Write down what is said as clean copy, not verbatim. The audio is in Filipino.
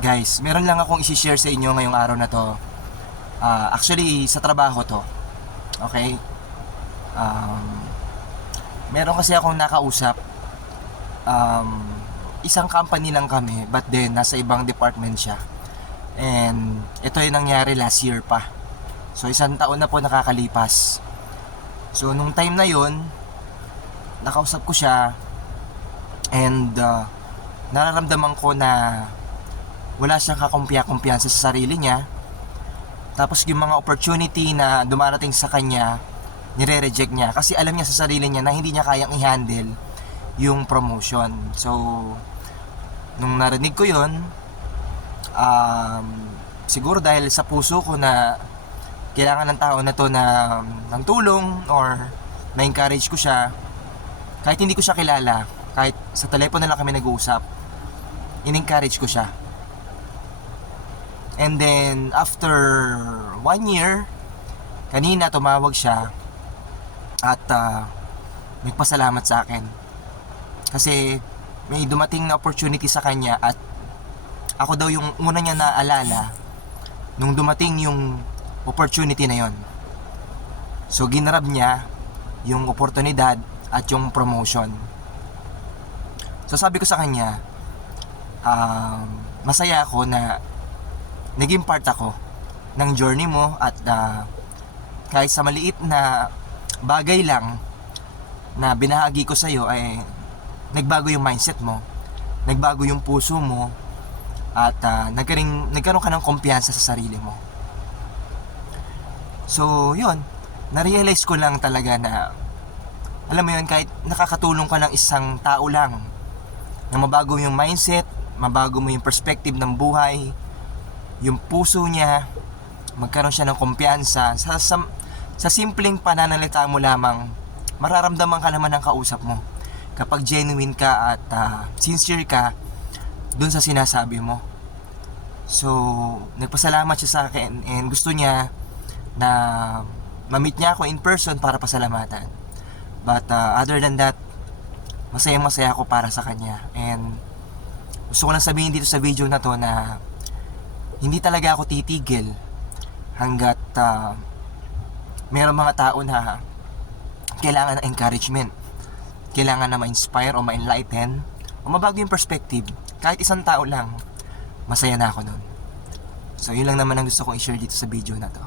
Guys, meron lang akong isi-share sa inyo ngayong araw na to. Actually, sa trabaho to. Okay? Um, Meron kasi akong nakausap. Isang company lang kami, but then nasa ibang department siya. And ito yung nangyari last year pa. So, 1 taon na po nakakalipas. So, nung time na yun, nakausap ko siya. And nararamdaman ko na wala siyang kakumpiya-kumpiyansa sa sarili niya. Tapos yung mga opportunity na dumarating sa kanya, nire-reject niya kasi alam niya sa sarili niya na hindi niya kayang i-handle yung promotion. So, nung narinig ko yun, siguro dahil sa puso ko na kailangan ng tao na to ng tulong or na-encourage ko siya, kahit hindi ko siya kilala, kahit sa telepono na lang kami nag-uusap, in-encourage ko siya. And then, after 1 year, kanina tumawag siya at nagpasalamat sa akin. Kasi may dumating na opportunity sa kanya at ako daw yung una niya naalala nung dumating yung opportunity na yon. So, ginarab niya yung oportunidad at yung promotion. So, sabi ko sa kanya, masaya ako na naging part ako ng journey mo at kahit sa maliit na bagay lang na binahagi ko sa'yo ay nagbago yung mindset mo, nagbago yung puso mo at nagkaroon ka ng kumpiyansa sa sarili mo. So yun, na-realize ko lang talaga na alam mo yun, kahit nakakatulong ka ng isang tao lang na mabago yung mindset, mabago mo yung perspective ng buhay, yung puso niya, magkaroon siya ng kumpiyansa sa simpleng pananalita mo lamang, mararamdaman ka naman ng kausap mo kapag genuine ka at sincere ka dun sa sinasabi mo. So, nagpasalamat siya sa akin and gusto niya na ma-meet niya ako in person para pasalamatan. But other than that, masaya ako para sa kanya. And gusto ko lang sabihin dito sa video na to na hindi talaga ako titigil hanggat mayroong mga tao na kailangan ng encouragement, kailangan na ma-inspire o ma-enlighten o mabago yung perspective. Kahit isang tao lang, masaya na ako nun. So yun lang naman ang gusto kong i-share dito sa video na to.